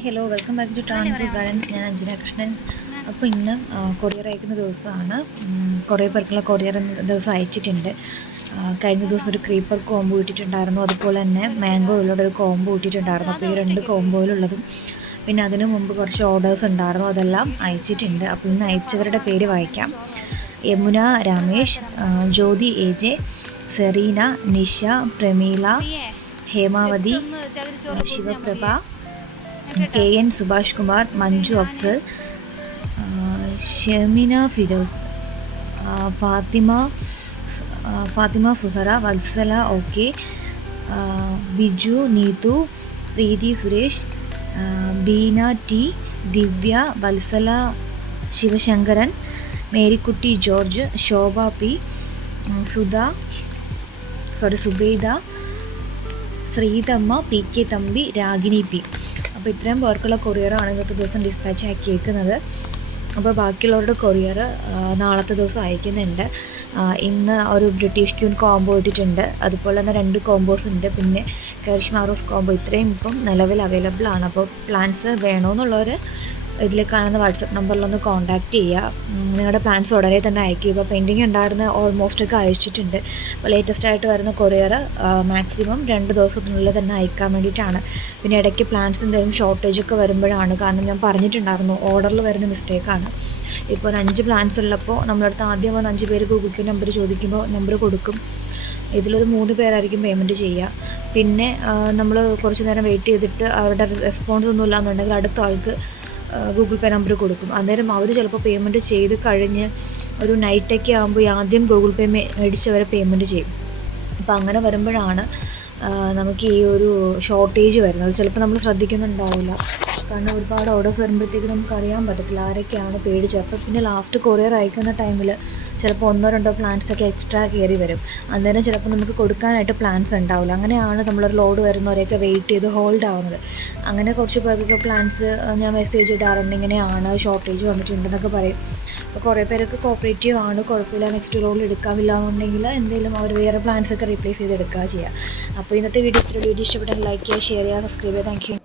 Hi hello welcome back to ട്രാൻപൂർ gardens. ഞാൻ അഞ്ജന കൃഷ്ണൻ. അപ്പോൾ ഇന്ന് കൊറിയർ അയക്കുന്ന ദിവസമാണ്. കുറേ പേർക്കുള്ള കൊറിയർ ദിവസം അയച്ചിട്ടുണ്ട്. കഴിഞ്ഞ ദിവസം ഒരു ക്രീപ്പർ കോംബോ ഇട്ടിട്ടുണ്ടായിരുന്നു, അതുപോലെ തന്നെ മാംഗോ ഉള്ളൊരു കോംബോ ഇട്ടിട്ടുണ്ടായിരുന്നു. അപ്പോൾ ഈ രണ്ട് കോംബോയിലുള്ളതും പിന്നെ അതിനു മുമ്പ് കുറച്ച് ഓർഡേഴ്സ് ഉണ്ടായിരുന്നു, അതെല്ലാം അയച്ചിട്ടുണ്ട്. അപ്പോൾ ഇന്ന് അയച്ചവരുടെ പേര് വായിക്കാം. Yamuna Ramesh, Jyothi A J, Serena, Nisha, Prameela, Hemavathi, Shivaprabha, K N Subhash Kumar, Manju Afsal, Shemina Firoz, Fathima Suhara, Vatsala okay, Biju Neethu, Preethi Suresh, Beena T, Divya, Vatsala Sivasankaran, Marykutty George, Shobha P, Subaida, Sreethamma, P K Thampi, Ragini P. അപ്പോൾ ഇത്രയും പേർക്കുള്ള കൊറിയറാണ് ഇന്നത്തെ ദിവസം ഡിസ്പാച്ച് ആക്കിയേക്കുന്നത്. അപ്പോൾ ബാക്കിയുള്ളവരുടെ കൊറിയർ നാളത്തെ ദിവസം അയക്കുന്നുണ്ട്. ഇന്ന് ഒരു ബ്രിട്ടീഷ് ക്യൂൻ കോംബോ ഇട്ടിട്ടുണ്ട്, അതുപോലെ തന്നെ 2 കോംബോസ് ഉണ്ട്, പിന്നെ കരിഷ്മ റോസ് കോംബോ. ഇത്രയും ഇപ്പം നിലവിൽ അവൈലബിൾ ആണ്. അപ്പോൾ പ്ലാൻസ് വേണമെന്നുള്ളവർ ഇതിൽ കാണുന്ന വാട്സപ്പ് നമ്പറിലൊന്ന് കോൺടാക്റ്റ് ചെയ്യുക. നിങ്ങളുടെ പ്ലാൻസ് ഉടനെ തന്നെ അയക്കുക. ഇപ്പോൾ പെൻഡിങ് ഉണ്ടായിരുന്ന ഓൾമോസ്റ്റ് ഒക്കെ അയച്ചിട്ടുണ്ട്. അപ്പോൾ ലേറ്റസ്റ്റ് ആയിട്ട് വരുന്ന കൊറിയർ മാക്സിമം 2 ദിവസത്തിനുള്ളിൽ തന്നെ അയക്കാൻ വേണ്ടിയിട്ടാണ്. പിന്നെ ഇടയ്ക്ക് പ്ലാൻസ് എന്തെങ്കിലും ഷോർട്ടേജ് ഒക്കെ വരുമ്പോഴാണ്, കാരണം ഞാൻ പറഞ്ഞിട്ടുണ്ടായിരുന്നു ഓർഡറിൽ വരുന്ന മിസ്റ്റേക്കാണ്. ഇപ്പോൾ ഒരു 5 പ്ലാൻസ് ഉള്ളപ്പോൾ നമ്മളടുത്ത് ആദ്യം വന്ന് 5 പേര് ഗൂഗിൾ പേ നമ്പർ ചോദിക്കുമ്പോൾ നമ്പർ കൊടുക്കും. ഇതിലൊരു 3 പേരായിരിക്കും പേയ്മെൻറ്റ് ചെയ്യുക. പിന്നെ നമ്മൾ കുറച്ച് നേരം വെയിറ്റ് ചെയ്തിട്ട് അവരുടെ റെസ്പോൺസ് ഒന്നും ഇല്ലാന്നുണ്ടെങ്കിൽ അടുത്ത ആൾക്ക് ഗൂഗിൾ പേ നമ്പർ കൊടുക്കും. അന്നേരം അവർ ചിലപ്പോൾ പേയ്മെൻറ്റ് ചെയ്ത് കഴിഞ്ഞ് ഒരു നൈറ്റൊക്കെ ആകുമ്പോൾ ആദ്യം ഗൂഗിൾ പേ മേടിച്ചവരെ പേയ്മെൻറ്റ് ചെയ്യും. അപ്പോൾ അങ്ങനെ വരുമ്പോഴാണ് നമുക്ക് ഈ ഒരു ഷോർട്ടേജ് വരുന്നത്. ചിലപ്പോൾ നമ്മൾ ശ്രദ്ധിക്കുന്നുണ്ടാവില്ല, കാരണം ഒരുപാട് ഓർഡേഴ്സ് വരുമ്പോഴത്തേക്ക് നമുക്ക് അറിയാൻ പറ്റത്തില്ല ആരൊക്കെയാണ് പേടിച്ചത്. അപ്പോൾ പിന്നെ ലാസ്റ്റ് കൊറിയർ അയക്കുന്ന ടൈമിൽ ചിലപ്പോൾ 1-2 പ്ലാൻസൊക്കെ എക്സ്ട്രാ കയറി വരും. അന്നേരം ചിലപ്പോൾ നമുക്ക് കൊടുക്കാനായിട്ട് പ്ലാൻസ് ഉണ്ടാവില്ല. അങ്ങനെയാണ് നമ്മളൊരു ലോഡ് വരുന്നവരെയൊക്കെ വെയിറ്റ് ചെയ്ത് ഹോൾഡ് ആവുന്നത്. അങ്ങനെ കുറച്ച് പേർക്കൊക്കെ പ്ലാൻസ് ഞാൻ മെസ്സേജ് ഇടാറുണ്ട്, ഇങ്ങനെയാണ് ഷോർട്ടേജ് വന്നിട്ടുണ്ടെന്നൊക്കെ പറയും. അപ്പോൾ കുറേ പേരൊക്കെ കോപ്പറേറ്റീവ് ആണ്, കുഴപ്പമില്ല, നെക്സ്റ്റ് റോൾ എടുക്കാമില്ല എന്നുണ്ടെങ്കിൽ എന്തെങ്കിലും അവർ വേറെ പ്ലാൻസൊക്കെ റീപ്ലേസ് ചെയ്ത് എടുക്കുക ചെയ്യുക. അപ്പോൾ ഇന്നത്തെ വീഡിയോ ഇഷ്ടപ്പെട്ടാൽ ലൈക്ക് ചെയ്യുക, ഷെയർ ചെയ്യുക, സബ്സ്ക്രൈബ് ചെയ്യുക. Thank you.